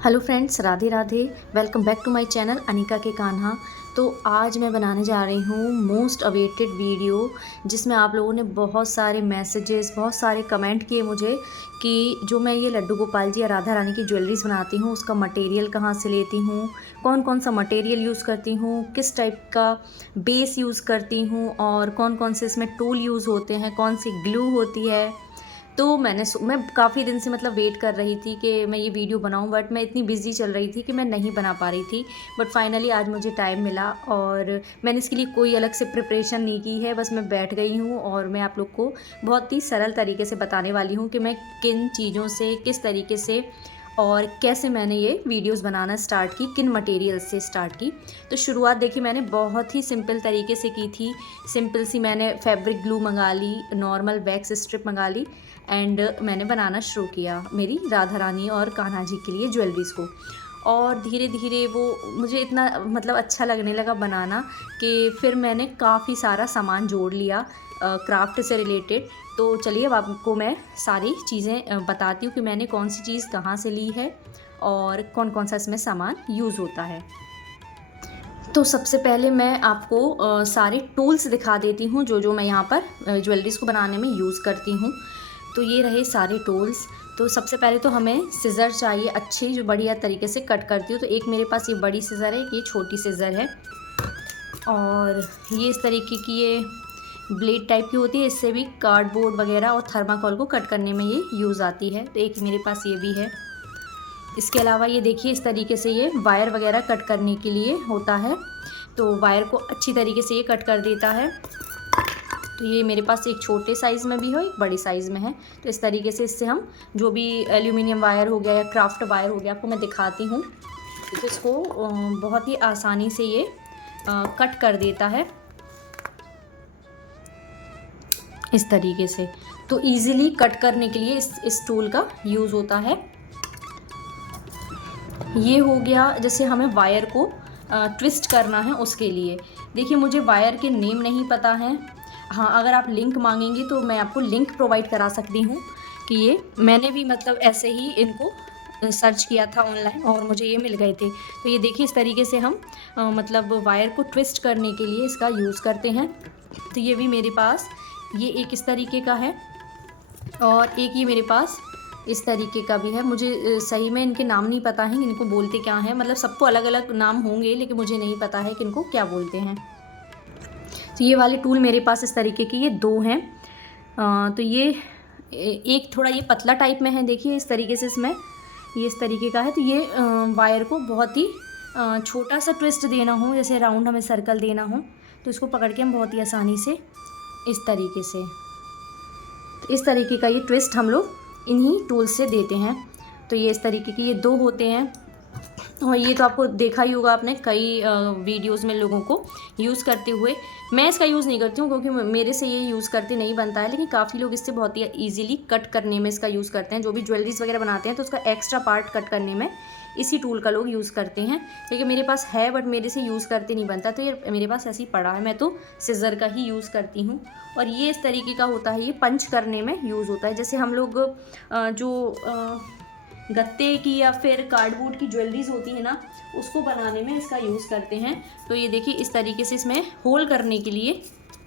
Hello friends, Radhe Radhe. Welcome back to my channel Anika के कान्हा। तो आज मैं बनाने जा रही हूँ मोस्ट अवेटेड वीडियो, जिसमें आप लोगों ने बहुत सारे मैसेजेस, बहुत सारे कमेंट किए मुझे कि जो मैं ये लड्डू गोपाल जी या राधा रानी की ज्वेलरीज बनाती हूँ उसका मटेरियल कहाँ से लेती हूँ, कौन कौन सा मटेरियल यूज़ करती हूँ, किस टाइप का बेस यूज़ करती हूँ और कौन कौन से इसमें टूल यूज़ होते हैं, कौन सी ग्लू होती है। तो मैं काफ़ी दिन से वेट कर रही थी कि मैं ये वीडियो बनाऊं, बट मैं इतनी बिज़ी चल रही थी कि मैं नहीं बना पा रही थी। बट फाइनली आज मुझे टाइम मिला और मैंने इसके लिए कोई अलग से प्रिपरेशन नहीं की है। बस मैं बैठ गई हूँ और मैं आप लोग को बहुत ही सरल तरीके से बताने वाली हूँ कि मैं किन चीज़ों से, किस तरीके से और कैसे मैंने ये वीडियोस बनाना स्टार्ट की, किन मटेरियल से स्टार्ट की। तो शुरुआत देखिए मैंने बहुत ही सिंपल तरीके से की थी। सिंपल सी मैंने फैब्रिक ग्लू मंगा ली, नॉर्मल वैक्स स्ट्रिप मंगा ली एंड मैंने बनाना शुरू किया मेरी राधा रानी और कान्हा जी के लिए ज्वेलरीज़ को। और धीरे धीरे वो मुझे इतना अच्छा लगने लगा बनाना कि फिर मैंने काफ़ी सारा सामान जोड़ लिया क्राफ्ट से रिलेटेड। तो चलिए अब आपको मैं सारी चीज़ें बताती हूँ कि मैंने कौन सी चीज़ कहाँ से ली है और कौन कौन सा इसमें सामान यूज़ होता है। तो सबसे पहले मैं आपको सारे टूल्स दिखा देती हूँ जो जो मैं यहाँ पर ज्वेलरीज़ को बनाने में यूज़ करती हूँ। तो ये रहे सारे टूल्स। तो सबसे पहले तो हमें सिज़र चाहिए अच्छी, जो बढ़िया तरीके से कट करती हूँ। तो एक मेरे पास ये बड़ी सिज़र है, ये छोटी सिज़र है और ये इस तरीके की ये ब्लेड टाइप की होती है। इससे भी कार्डबोर्ड वगैरह और थर्माकोल को कट करने में ये यूज़ आती है। तो एक मेरे पास ये भी है। इसके अलावा ये देखिए इस तरीके से ये वायर वगैरह कट करने के लिए होता है। तो वायर को अच्छी तरीके से ये कट कर देता है। तो ये मेरे पास एक छोटे साइज़ में भी है, एक बड़ी साइज़ में है। तो इस तरीके से इससे हम जो भी एल्यूमिनियम वायर हो गया या क्राफ्ट वायर हो गया, आपको मैं दिखाती हूँ। तो इसको बहुत ही आसानी से ये कट कर देता है इस तरीके से। तो इजीली कट करने के लिए इस टूल का यूज़ होता है। ये हो गया जैसे हमें वायर को ट्विस्ट करना है उसके लिए। देखिए मुझे वायर के नेम नहीं पता है। हाँ, अगर आप लिंक मांगेंगे तो मैं आपको लिंक प्रोवाइड करा सकती हूँ कि ये मैंने भी ऐसे ही इनको सर्च किया था ऑनलाइन और मुझे ये मिल गए थे। तो ये देखिए इस तरीके से हम वायर को ट्विस्ट करने के लिए इसका यूज़ करते हैं। तो ये भी मेरे पास ये एक इस तरीके का है और एक ये मेरे पास इस तरीके का भी है। मुझे सही में इनके नाम नहीं पता है, इनको बोलते क्या हैं। सबको अलग अलग नाम होंगे लेकिन मुझे नहीं पता है कि इनको क्या बोलते हैं। तो ये वाले टूल मेरे पास इस तरीके के ये दो हैं। तो ये एक थोड़ा ये पतला टाइप में है, देखिए इस तरीके से इसमें ये इस तरीके का है। तो ये वायर को बहुत ही छोटा सा ट्विस्ट देना हो, जैसे राउंड हमें सर्कल देना हो, तो इसको पकड़ के हम बहुत ही आसानी से इस तरीके से, तो इस तरीके का ये ट्विस्ट हम लोग इन्हीं टूल से देते हैं। तो ये इस तरीके के ये दो होते हैं और ये तो आपको देखा ही होगा आपने कई वीडियोस में लोगों को यूज़ करते हुए। मैं इसका यूज़ नहीं करती हूँ क्योंकि मेरे से ये यूज़ करते नहीं बनता है, लेकिन काफ़ी लोग इससे बहुत ही ईजिली कट करने में इसका यूज़ करते हैं। जो भी ज्वेलरीज वगैरह बनाते हैं तो उसका एक्स्ट्रा पार्ट कट करने में इसी टूल का लोग यूज़ करते हैं। क्योंकि मेरे पास है बट मेरे से यूज़ करते नहीं बनता, तो ये मेरे पास ऐसे ही पड़ा है। मैं तो सिज़र का ही यूज़ करती हूँ। और ये इस तरीके का होता है, ये पंच करने में यूज़ होता है। जैसे हम लोग गत्ते की या फिर कार्डबोर्ड की ज्वेलरीज होती है ना, उसको बनाने में इसका यूज़ करते हैं। तो ये देखिए इस तरीके से इसमें होल करने के लिए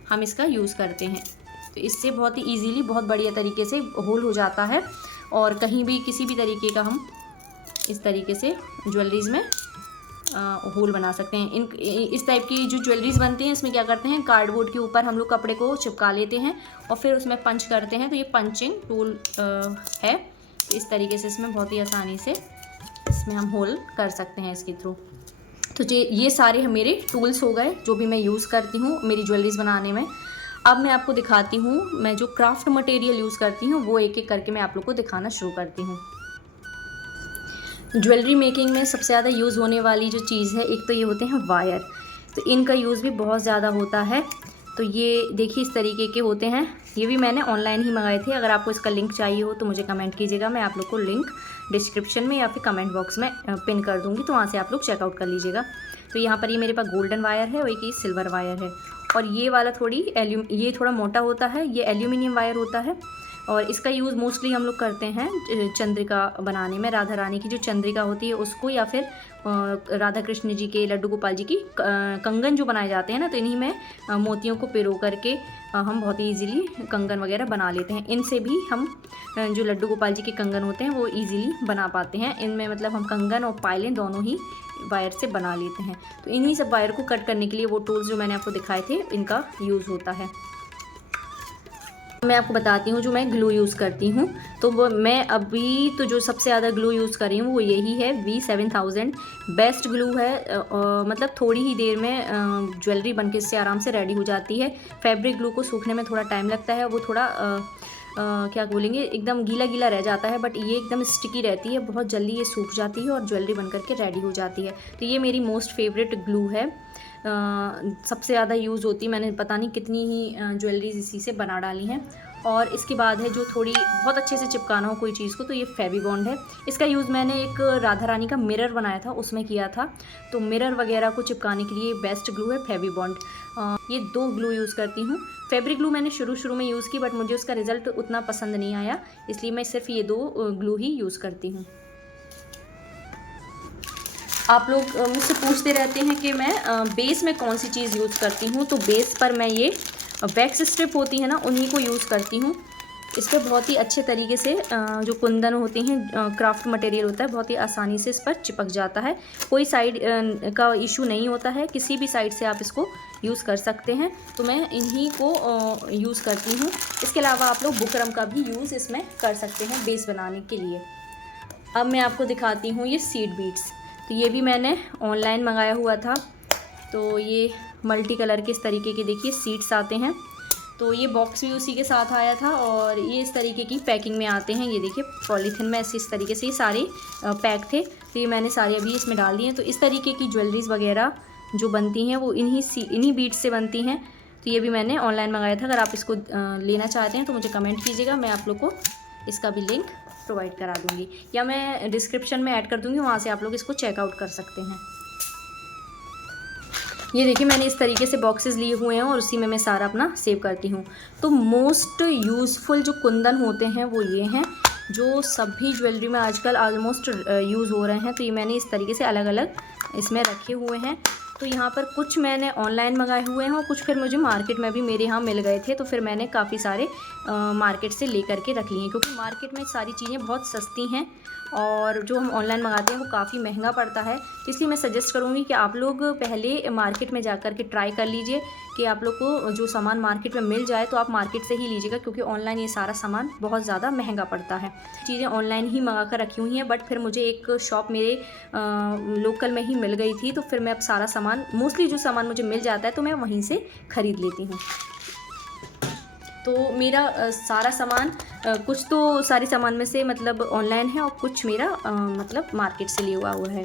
हम इसका यूज़ करते हैं। तो इससे बहुत ही ईजीली, बहुत बढ़िया तरीके से होल हो जाता है और कहीं भी किसी भी तरीके का हम इस तरीके से ज्वेलरीज में होल बना सकते हैं। इस टाइप की जो ज्वेलरीज बनती हैं इसमें क्या करते हैं, कार्डबोर्ड के ऊपर हम लोग कपड़े को चिपका लेते हैं और फिर उसमें पंच करते हैं। तो ये पंचिंग टूल है। इस तरीके से इसमें बहुत ही आसानी से इसमें हम होल कर सकते हैं इसके थ्रू। तो ये सारे मेरे टूल्स हो गए जो भी मैं यूज़ करती हूँ मेरी ज्वेलरीज बनाने में। अब मैं आपको दिखाती हूँ मैं जो क्राफ्ट मटेरियल यूज़ करती हूँ वो एक एक करके मैं आप लोग को दिखाना शुरू करती हूँ। ज्वेलरी मेकिंग में सबसे ज़्यादा यूज़ होने वाली जो चीज़ है, एक तो ये होते हैं वायर। तो इनका यूज़ भी बहुत ज़्यादा होता है। तो ये देखिए इस तरीके के होते हैं। ये भी मैंने ऑनलाइन ही मंगाए थे। अगर आपको इसका लिंक चाहिए हो तो मुझे कमेंट कीजिएगा, मैं आप लोग को लिंक डिस्क्रिप्शन में या फिर कमेंट बॉक्स में पिन कर दूँगी, तो वहाँ से आप लोग चेकआउट कर लीजिएगा। तो यहाँ पर ये मेरे पास गोल्डन वायर है और एक ये सिल्वर वायर है। और ये वाला ये थोड़ा मोटा होता है, ये एल्यूमिनियम वायर होता है। और इसका यूज़ मोस्टली हम लोग करते हैं चंद्रिका बनाने में। राधा रानी की जो चंद्रिका होती है उसको, या फिर राधा कृष्ण जी के, लड्डू गोपाल जी की कंगन जो बनाए जाते हैं ना, तो इन्हीं में मोतियों को पिरो करके हम बहुत ही ईजीली कंगन वगैरह बना लेते हैं। इनसे भी हम जो लड्डू गोपाल जी के कंगन होते हैं वो ईजीली बना पाते हैं। इनमें मतलब हम कंगन और पायलें दोनों ही वायर से बना लेते हैं। तो इन्हीं सब वायर को कट करने के लिए वो टूल्स जो मैंने आपको दिखाए थे, इनका यूज़ होता है। मैं आपको बताती हूँ जो मैं ग्लू यूज़ करती हूँ। तो वो मैं अभी तो जो सबसे ज़्यादा ग्लू यूज़ कर रही हूँ वो यही है, V7000 बेस्ट ग्लू है। मतलब थोड़ी ही देर में ज्वेलरी बनके इससे आराम से रेडी हो जाती है। फैब्रिक ग्लू को सूखने में थोड़ा टाइम लगता है, वो थोड़ा क्या बोलेंगे, एकदम गीला गीला रह जाता है, बट ये एकदम स्टिकी रहती है, बहुत जल्दी ये सूख जाती है और ज्वेलरी बन करके रेडी हो जाती है। तो ये मेरी मोस्ट फेवरेट ग्लू है, सबसे ज़्यादा यूज़ होती है। मैंने पता नहीं कितनी ही ज्वेलरीज इसी से बना डाली हैं। और इसके बाद है जो थोड़ी बहुत अच्छे से चिपकाना हो कोई चीज़ को, तो ये फेविबॉन्ड है। इसका यूज़ मैंने एक राधा रानी का मिरर बनाया था उसमें किया था। तो मिरर वगैरह को चिपकाने के लिए बेस्ट ग्लू है फेविबॉन्ड। ये 2 ग्लू यूज़ करती हूँ। फैब्रिक ग्लू मैंने शुरू में यूज़ की, बट मुझे उसका रिज़ल्ट उतना पसंद नहीं आया, इसलिए मैं सिर्फ ये 2 ग्लू ही यूज़ करती हूँ। आप लोग मुझसे पूछते रहते हैं कि मैं बेस में कौन सी चीज़ यूज़ करती हूँ। तो बेस पर मैं ये वैक्स स्ट्रिप होती है ना, उन्हीं को यूज़ करती हूँ। इस पर बहुत ही अच्छे तरीके से जो कुंदन होते हैं, क्राफ्ट मटेरियल होता है, बहुत ही आसानी से इस पर चिपक जाता है। कोई साइड का इशू नहीं होता है, किसी भी साइड से आप इसको यूज़ कर सकते हैं। तो मैं इन्हीं को यूज़ करती हूँ। इसके अलावा आप लोग बुकरम का भी यूज़ इसमें कर सकते हैं बेस बनाने के लिए। अब मैं आपको दिखाती हूँ ये सीड बीड्स। तो ये भी मैंने ऑनलाइन मंगाया हुआ था। तो ये मल्टी कलर के इस तरीके के देखिए सीड्स आते हैं। तो ये बॉक्स भी उसी के साथ आया था, और ये इस तरीके की पैकिंग में आते हैं। ये देखिए पॉलीथिन में ऐसे इस तरीके से ये सारे पैक थे। तो ये मैंने सारे अभी इसमें डाल दिए हैं। तो इस तरीके की ज्वेलरीज वगैरह जो बनती हैं वो इन्हीं बीड्स से बनती हैं। तो ये भी मैंने ऑनलाइन मंगाया था। अगर आप इसको लेना चाहते हैं तो मुझे कमेंट कीजिएगा, मैं आप लोग को इसका भी लिंक प्रोवाइड करा दूँगी, या मैं डिस्क्रिप्शन में ऐड कर दूँगी, वहाँ से आप लोग इसको चेकआउट कर सकते हैं। ये देखिए मैंने इस तरीके से बॉक्सेस लिए हुए हैं और उसी में मैं सारा अपना सेव करती हूँ। तो मोस्ट यूज़फुल जो कुंदन होते हैं वो ये हैं, जो सभी ज्वेलरी में आजकल ऑलमोस्ट यूज़ हो रहे हैं। तो ये मैंने इस तरीके से अलग अलग इसमें रखे हुए हैं। तो यहाँ पर कुछ मैंने ऑनलाइन मंगाए हुए हैं और कुछ फिर मुझे मार्केट में भी मेरे यहाँ मिल गए थे। तो फिर मैंने काफ़ी सारे मार्केट से ले करके रख लिए हैं, क्योंकि मार्केट में सारी चीज़ें बहुत सस्ती हैं और जो हम ऑनलाइन मंगाते हैं वो काफ़ी महंगा पड़ता है। इसलिए मैं सजेस्ट करूँगी कि आप लोग पहले मार्केट में जा कर के ट्राई कर लीजिए कि आप लोग को जो सामान मार्केट में मिल जाए तो आप मार्केट से ही लीजिएगा, क्योंकि ऑनलाइन ये सारा सामान बहुत ज़्यादा महंगा पड़ता है। चीज़ें ऑनलाइन ही मंगा कर रखी हुई हैं, बट फिर मुझे एक शॉप मेरे लोकल में ही मिल गई थी। तो फिर मैं अब सारा सामान, मोस्टली जो सामान मुझे मिल जाता है तो मैं वहीं से ख़रीद लेती हूँ। तो मेरा सारा सामान, कुछ तो सारे सामान में से मतलब ऑनलाइन है और कुछ मेरा मतलब मार्केट से लिया हुआ है।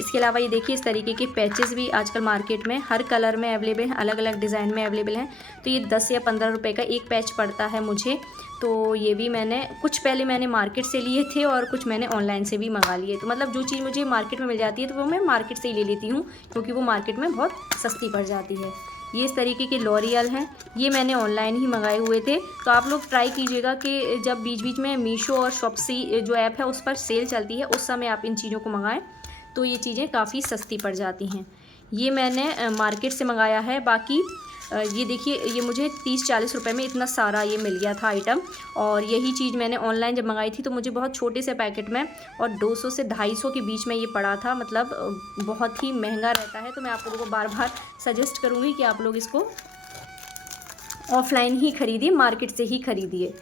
इसके अलावा ये देखिए इस तरीके के पैचेस भी आजकल मार्केट में हर कलर में अवेलेबल हैं, अलग अलग डिज़ाइन में अवेलेबल हैं। तो ये 10 या 15 रुपए का एक पैच पड़ता है मुझे। तो ये भी मैंने कुछ पहले मैंने मार्केट से लिए थे और कुछ मैंने ऑनलाइन से भी मंगा लिए। तो मतलब जो चीज़ मुझे मार्केट में मिल जाती है तो वो मैं मार्केट से ही ले लेती हूँ, क्योंकि वो मार्केट में बहुत सस्ती पड़ जाती है। ये इस तरीके के लॉरियल हैं, ये मैंने ऑनलाइन ही मंगाए हुए थे। तो आप लोग ट्राई कीजिएगा कि जब बीच बीच में मीशो और शॉप्सी जो ऐप है उस पर सेल चलती है, उस समय आप इन चीज़ों को मंगाएं, तो ये चीज़ें काफ़ी सस्ती पड़ जाती हैं। ये मैंने मार्केट से मंगाया है। बाकी ये देखिए ये मुझे 30-40 रुपए में इतना सारा ये मिल गया था आइटम। और यही चीज़ मैंने ऑनलाइन जब मंगाई थी तो मुझे बहुत छोटे से पैकेट में और 200 से 250 के बीच में ये पड़ा था। मतलब बहुत ही महंगा रहता है। तो मैं आप लोगों को बार बार सजेस्ट करूँगी कि आप लोग इसको ऑफलाइन ही ख़रीदिए, मार्केट से ही ख़रीदिए।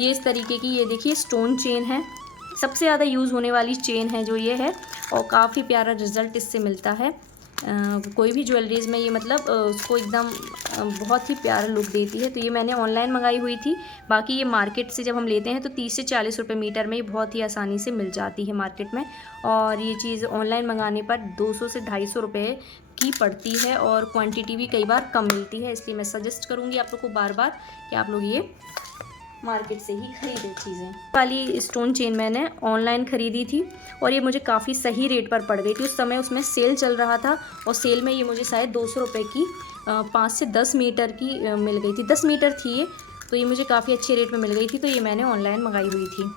ये इस तरीके की ये देखिए स्टोन चेन है, सबसे ज़्यादा यूज़ होने वाली चेन है जो ये है, और काफ़ी प्यारा रिज़ल्ट इससे मिलता है। कोई भी ज्वेलरीज़ में ये मतलब उसको एकदम बहुत ही प्यारा लुक देती है। तो ये मैंने ऑनलाइन मंगाई हुई थी। बाकी ये मार्केट से जब हम लेते हैं तो 30 से 40 रुपये मीटर में ये बहुत ही आसानी से मिल जाती है मार्केट में। और ये चीज़ ऑनलाइन मंगाने पर 200 से 250 रुपये की पड़ती है और क्वांटिटी भी कई बार कम मिलती है। इसलिए मैं सजेस्ट करूँगी आप लोग को बार बार कि आप लोग ये मार्केट से ही ख़रीदें चीज़ें। वाली स्टोन चेन मैंने ऑनलाइन ख़रीदी थी और ये मुझे काफ़ी सही रेट पर पड़ गई थी। उस समय उसमें सेल चल रहा था और सेल में ये मुझे शायद 200 रुपये की 5 से 10 मीटर की मिल गई थी। 10 मीटर थी ये, तो ये मुझे काफ़ी अच्छे रेट में मिल गई थी, तो ये मैंने ऑनलाइन मंगाई हुई थी।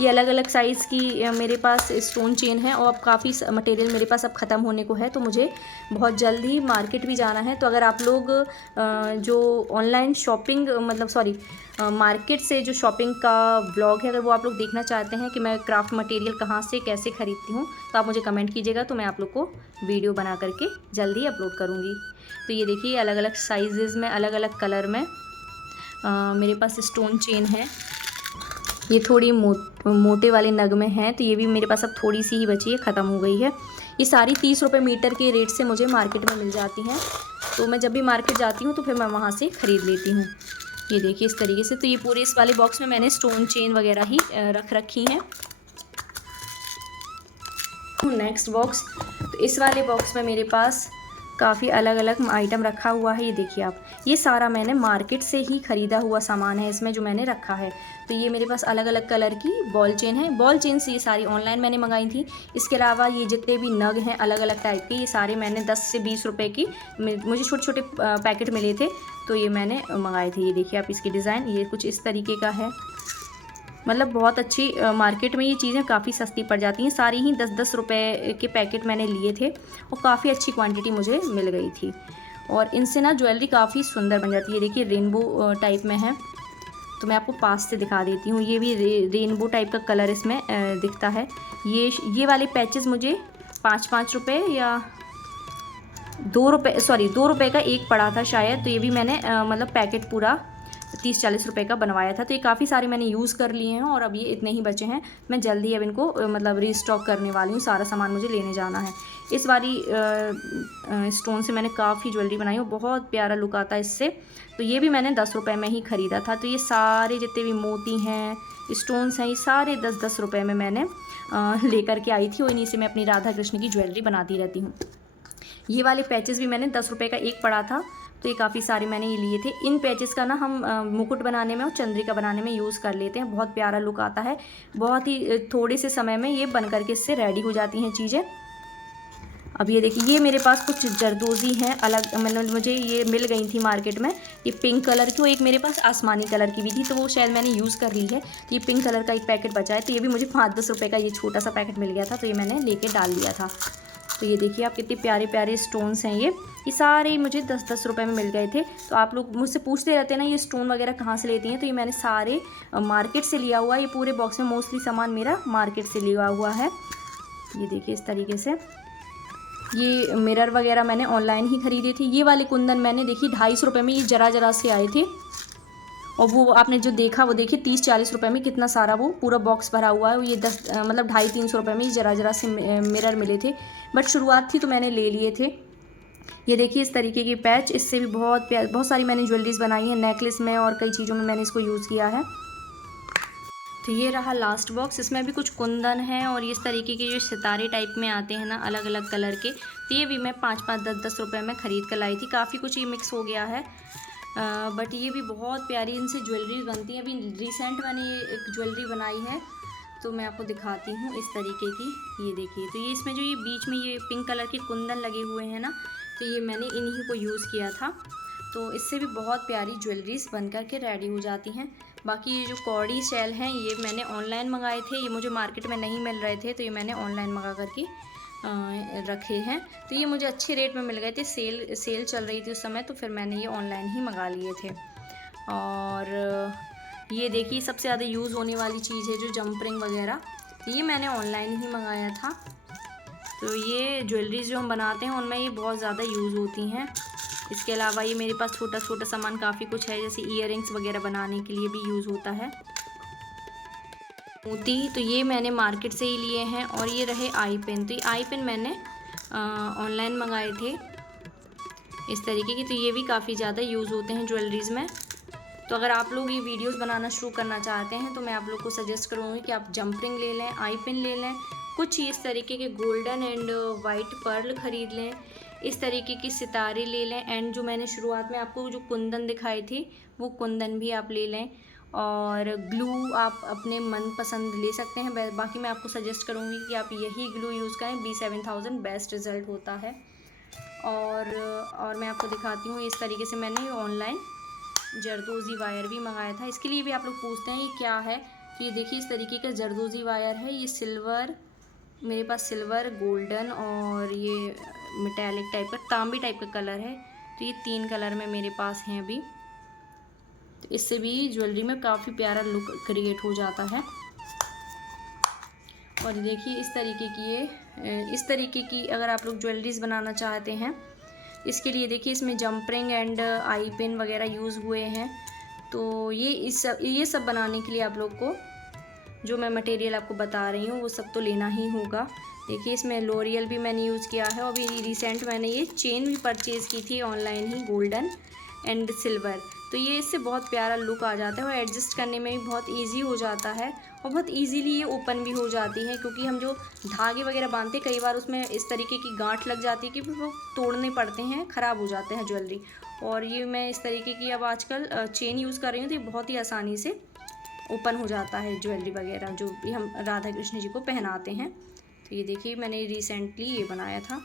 ये अलग अलग साइज़ की मेरे पास स्टोन चेन है और अब काफ़ी मटेरियल मेरे पास अब ख़त्म होने को है, तो मुझे बहुत जल्द ही मार्केट भी जाना है। तो अगर आप लोग जो ऑनलाइन शॉपिंग मतलब सॉरी मार्केट से जो शॉपिंग का ब्लॉग है, अगर वो आप लोग देखना चाहते हैं कि मैं क्राफ्ट मटेरियल कहाँ से कैसे ख़रीदती हूँ, तो आप मुझे कमेंट कीजिएगा, तो मैं आप लोग को वीडियो बना करके जल्दी ही अपलोड करूँगी। तो ये देखिए अलग अलग साइज़ में, अलग अलग कलर में मेरे पास स्टोन चेन है। ये थोड़ी मोटे वाले नग में है, तो ये भी मेरे पास अब थोड़ी सी ही बची है, ख़त्म हो गई है। ये सारी 30 रुपये मीटर के रेट से मुझे मार्केट में मिल जाती हैं, तो मैं जब भी मार्केट जाती हूँ तो फिर मैं वहाँ से ख़रीद लेती हूँ। ये देखिए इस तरीके से। तो ये पूरे इस वाले बॉक्स में मैंने स्टोन चेन वगैरह ही रख रखी हैं। नेक्स्ट बॉक्स, तो इस वाले बॉक्स में मेरे पास काफ़ी अलग अलग आइटम रखा हुआ है। ये देखिए आप, ये सारा मैंने मार्केट से ही ख़रीदा हुआ सामान है इसमें जो मैंने रखा है। तो ये मेरे पास अलग अलग कलर की बॉल चेन है। बॉल चेन से ये सारी ऑनलाइन मैंने मंगाई थी। इसके अलावा ये जितने भी नग हैं अलग अलग टाइप के, ये सारे मैंने 10 से 20 रुपए की, मुझे छोटे छोटे पैकेट मिले थे, तो ये मैंने मंगाए थे। ये देखिए आप इसकी डिज़ाइन, ये कुछ इस तरीके का है। मतलब बहुत अच्छी मार्केट में ये चीज़ें काफ़ी सस्ती पड़ जाती हैं। सारी ही 10-10 रुपए के पैकेट मैंने लिए थे और काफ़ी अच्छी क्वांटिटी मुझे मिल गई थी। और इनसे ना ज्वेलरी काफ़ी सुंदर बन जाती है। देखिए रेनबो टाइप में है, तो मैं आपको पास से दिखा देती हूँ। ये भी रेनबो टाइप का कलर इसमें दिखता है। ये वाले पैचेस मुझे 5-5 रुपये या 2 रुपये, सॉरी 2 रुपये का एक पड़ा था शायद। तो ये भी मैंने मतलब पैकेट पूरा 30-40 रुपए का बनवाया था। तो ये काफ़ी सारे मैंने यूज़ कर लिए हैं और अब ये इतने ही बचे हैं। मैं जल्दी अब इनको मतलब रीस्टॉक करने वाली हूँ। सारा सामान मुझे लेने जाना है। इस वाली स्टोन से मैंने काफ़ी ज्वेलरी बनाई और बहुत प्यारा लुक आता है इससे। तो ये भी मैंने 10 रुपये में ही ख़रीदा था। तो ये सारे जितने भी मोती हैं, स्टोन्स हैं, ये सारे 10-10 रुपये में मैंने लेकर के आई थी और इन्हीं से मैं अपनी राधा कृष्ण की ज्वेलरी बनाती रहती हूँ। ये वाले पैचेस भी मैंने 10 रुपये का एक पड़ा था, तो ये काफ़ी सारे मैंने ये लिए थे। इन पैचेस का ना हम मुकुट बनाने में और चंद्रिका बनाने में यूज़ कर लेते हैं। बहुत प्यारा लुक आता है। बहुत ही थोड़े से समय में ये बन करके इससे रेडी हो जाती हैं चीज़ें। अब ये देखिए, ये मेरे पास कुछ जरदोज़ी हैं अलग, मतलब मुझे ये मिल गई थी मार्केट में। ये पिंक कलर की और एक मेरे पास आसमानी कलर की भी थी, तो वो शायद मैंने यूज़ कर ली है। तो ये पिंक कलर का एक पैकेट बचा है, तो ये भी मुझे 5-10 रुपये का ये छोटा सा पैकेट मिल गया था, तो ये मैंने लेके डाल दिया था। तो ये देखिए आप, कितने प्यारे प्यारे स्टोन्स हैं। ये सारे मुझे 10-10 रुपये में मिल गए थे। तो आप लोग मुझसे पूछते रहते हैं ना ये स्टोन वगैरह कहाँ से लेती हैं, तो ये मैंने सारे मार्केट से लिया हुआ है। ये पूरे बॉक्स में मोस्टली सामान मेरा मार्केट से लिया हुआ है। ये देखिए इस तरीके से। ये मिरर वगैरह मैंने ऑनलाइन ही ख़रीदे थे। ये वाले कुंदन मैंने देखी 250 रुपये में, ये जरा से आए थे। और वो आपने जो देखा वो देखिए 30-40 रुपये में कितना सारा वो पूरा बॉक्स भरा हुआ है। ये 10 मतलब 250-300 रुपये में जरा से मिरर मिले थे, बट शुरुआत थी तो मैंने ले लिए थे। ये देखिए इस तरीके की पैच, इससे भी बहुत सारी मैंने ज्वेलरीज बनाई है, नेकलेस में और कई चीज़ों में मैंने इसको यूज़ किया है। तो ये रहा लास्ट बॉक्स, इसमें भी कुछ कुंदन है और इस तरीके के जो सितारे टाइप में आते हैं ना अलग अलग कलर के, तो ये भी मैं 5-5, 10-10 रुपये में ख़रीद कर लाई थी। काफ़ी कुछ ये मिक्स हो गया है, बट ये भी बहुत प्यारी इनसे ज्वेलरी बनती है। अभी रिसेंट मैंने ये एक ज्वेलरी बनाई है, तो मैं आपको दिखाती हूँ इस तरीके की। ये देखिए, तो ये इसमें जो ये बीच में ये पिंक कलर के कुंदन लगे हुए हैं ना, तो ये मैंने इन्हीं को यूज़ किया था। तो इससे भी बहुत प्यारी ज्वेलरीज बन कर के रेडी हो जाती हैं। बाकी ये जो कौड़ी शैल हैं ये मैंने ऑनलाइन मंगाए थे, ये मुझे मार्केट में नहीं मिल रहे थे, तो ये मैंने ऑनलाइन मंगा करके रखे हैं। तो ये मुझे अच्छे रेट में मिल गए थे, सेल चल रही थी उस समय, तो फिर मैंने ये ऑनलाइन ही मंगा लिए थे। और ये देखिए सबसे ज़्यादा यूज़ होने वाली चीज़ है जो जंप रिंग वगैरह, ये मैंने ऑनलाइन ही मंगाया था। तो ये ज्वेलरीज जो हम बनाते हैं उनमें ये बहुत ज़्यादा यूज़ होती हैं। इसके अलावा ये मेरे पास छोटा छोटा सामान काफ़ी कुछ है, जैसे ईयरिंग्स वगैरह बनाने के लिए भी यूज़ होता है। मोती तो ये मैंने मार्केट से ही लिए हैं। और ये रहे आई पेन, तो ये आई पेन मैंने ऑनलाइन मंगाए थे इस तरीके की। तो ये भी काफ़ी ज़्यादा यूज़ होते हैं ज्वेलरीज़ में। तो अगर आप लोग ये वीडियोस बनाना शुरू करना चाहते हैं तो मैं आप लोग को सजेस्ट करूँगी कि आप जंप रिंग ले लें, आई पेन ले लें, कुछ इस तरीके के गोल्डन एंड वाइट पर्ल ख़रीद लें, इस तरीके की सितारे ले लें, एंड जो मैंने शुरुआत में आपको जो कुंदन दिखाई थी वो कुंदन भी आप ले लें। और ग्लू आप अपने मनपसंद ले सकते हैं। बाकी मैं आपको सजेस्ट करूँगी कि आप यही ग्लू यूज़ करें, B7000 बेस्ट रिज़ल्ट होता है। और मैं आपको दिखाती हूँ इस तरीके से मैंने ऑनलाइन जरदोज़ी वायर भी मंगाया था। इसके लिए भी आप लोग पूछते हैं ये क्या है, तो ये देखिए इस तरीके का जरदोज़ी वायर है। ये सिल्वर, मेरे पास सिल्वर, गोल्डन और ये मेटालिक टाइप का, तांबी टाइप का कलर है। तो ये 3 कलर में मेरे पास हैं अभी। तो इससे भी ज्वेलरी में काफ़ी प्यारा लुक क्रिएट हो जाता है। और देखिए इस तरीके की अगर आप लोग ज्वेलरीज बनाना चाहते हैं, इसके लिए देखिए इसमें jump ring and I pin वगैरह यूज़ हुए हैं। तो ये सब बनाने के लिए आप लोग को जो मैं मटेरियल आपको बता रही हूँ वो सब तो लेना ही होगा। देखिए इसमें लॉरियल भी मैंने यूज़ किया है, और अभी रिसेंट मैंने ये चेन भी परचेज़ की थी online he, golden and silver. तो ये इससे बहुत प्यारा लुक आ जाता है और एडजस्ट करने में भी बहुत इजी हो जाता है, और बहुत इजीली ये ओपन भी हो जाती है, क्योंकि हम जो धागे वगैरह बांधते कई बार उसमें इस तरीके की गांठ लग जाती है कि वो तोड़ने पड़ते हैं, ख़राब हो जाते हैं ज्वेलरी। और ये मैं इस तरीके की अब आजकल चेन यूज़ कर रही हूँ, तो ये बहुत ही आसानी से ओपन हो जाता है ज्वेलरी वगैरह जो भी हम राधा कृष्ण जी को पहनाते हैं। तो ये देखिए मैंने रिसेंटली ये बनाया था।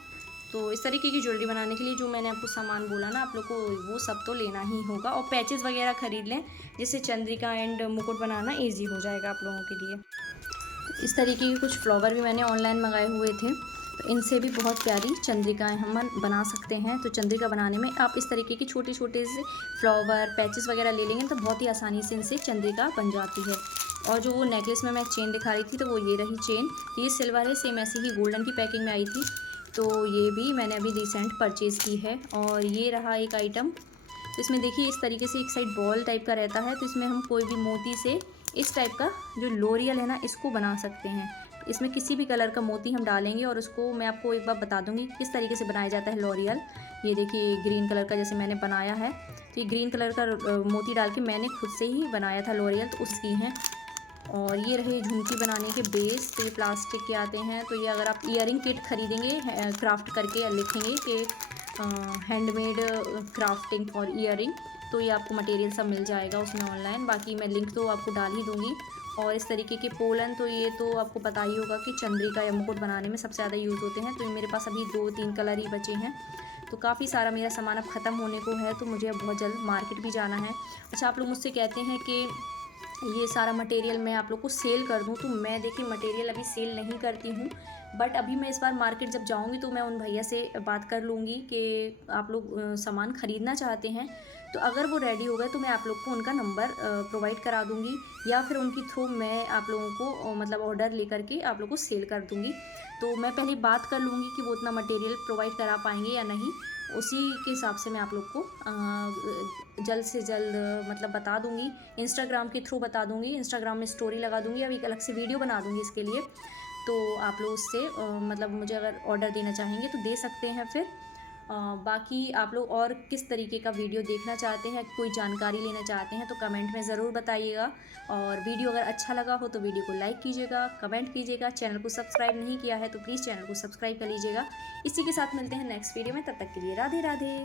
तो इस तरीके की ज्वेलरी बनाने के लिए जो मैंने आपको सामान बोला ना, आप लोग को वो सब तो लेना ही होगा, और पैचेस वगैरह ख़रीद लें जिससे चंद्रिका एंड मुकुट बनाना ईजी हो जाएगा आप लोगों के लिए। इस तरीके के कुछ फ्लावर भी मैंने ऑनलाइन मंगाए हुए थे, तो इनसे भी बहुत प्यारी चंद्रिकाएँ हम बना सकते हैं। तो चंद्रिका बनाने में आप इस तरीके की छोटे छोटे से फ्लावर पैचेस वगैरह ले लेंगे तो बहुत ही आसानी से इनसे चंद्रिका बन जाती है। और जो वो नेकलेस में मैं चेन दिखा रही थी, तो वो ये रही चेन। तो ये सिल्वर है, सेम ऐसी ही गोल्डन की पैकिंग में आई थी, तो ये भी मैंने अभी रिसेंट परचेज़ की है। और ये रहा एक आइटम। तो इसमें देखिए इस तरीके से एक साइड बॉल टाइप का रहता है, तो इसमें हम कोई भी मोती से इस टाइप का जो लॉरियल है ना, इसको बना सकते हैं। इसमें किसी भी कलर का मोती हम डालेंगे, और उसको मैं आपको एक बार बता दूंगी किस तरीके से बनाया जाता है लॉरियल। ये देखिए ग्रीन कलर का जैसे मैंने बनाया है, तो ये ग्रीन कलर का मोती डाल के मैंने खुद से ही बनाया था लॉरियल, तो उसकी हैं। और ये रहे झुमकी बनाने के बेस, तो ये प्लास्टिक के आते हैं। तो ये अगर आप ईयरिंग किट खरीदेंगे क्राफ्ट करके, लिखेंगे कि हैंडमेड क्राफ्टिंग और ईयरिंग, तो ये आपको मटेरियल सब मिल जाएगा उसमें ऑनलाइन। बाकी मैं लिंक तो आपको डाल ही दूँगी। और इस तरीके के पोलन, तो ये तो आपको पता ही होगा कि चंद्रिका या मुकुट बनाने में सबसे ज़्यादा यूज़ होते हैं। तो ये मेरे पास अभी 2-3 कलर ही बचे हैं, तो काफ़ी सारा मेरा सामान अब ख़त्म होने को है, तो मुझे अब बहुत जल्द मार्केट भी जाना है। अच्छा, आप लोग मुझसे कहते हैं कि ये सारा मटेरियल मैं आप लोग को सेल कर दूं, तो मैं देखिए मटेरियल अभी सेल नहीं करती हूँ, बट अभी मैं इस बार मार्केट जब जाऊँगी तो मैं उन भैया से बात कर लूँगी कि आप लोग सामान ख़रीदना चाहते हैं, तो अगर वो रेडी हो गए तो मैं आप लोग को उनका नंबर प्रोवाइड करा दूँगी, या फिर उनके थ्रू मैं आप लोगों को मतलब ऑर्डर लेकर के आप लोग को सेल कर दूँगी। तो मैं पहले बात कर लूँगी कि वो उतना मटेरियल प्रोवाइड करा पाएंगे या नहीं, उसी के हिसाब से मैं आप लोग को जल्द से जल्द मतलब बता दूंगी, इंस्टाग्राम के थ्रू बता दूंगी, इंस्टाग्राम में स्टोरी लगा दूंगी, अब एक अलग से वीडियो बना दूंगी इसके लिए। तो आप लोग उससे मतलब मुझे अगर ऑर्डर देना चाहेंगे तो दे सकते हैं। फिर बाकी आप लोग और किस तरीके का वीडियो देखना चाहते हैं, कोई जानकारी लेना चाहते हैं, तो कमेंट में ज़रूर बताइएगा। और वीडियो अगर अच्छा लगा हो तो वीडियो को लाइक कीजिएगा, कमेंट कीजिएगा। चैनल को सब्सक्राइब नहीं किया है तो प्लीज़ चैनल को सब्सक्राइब कर लीजिएगा। इसी के साथ मिलते हैं नेक्स्ट वीडियो में, तब तक के लिए राधे राधे।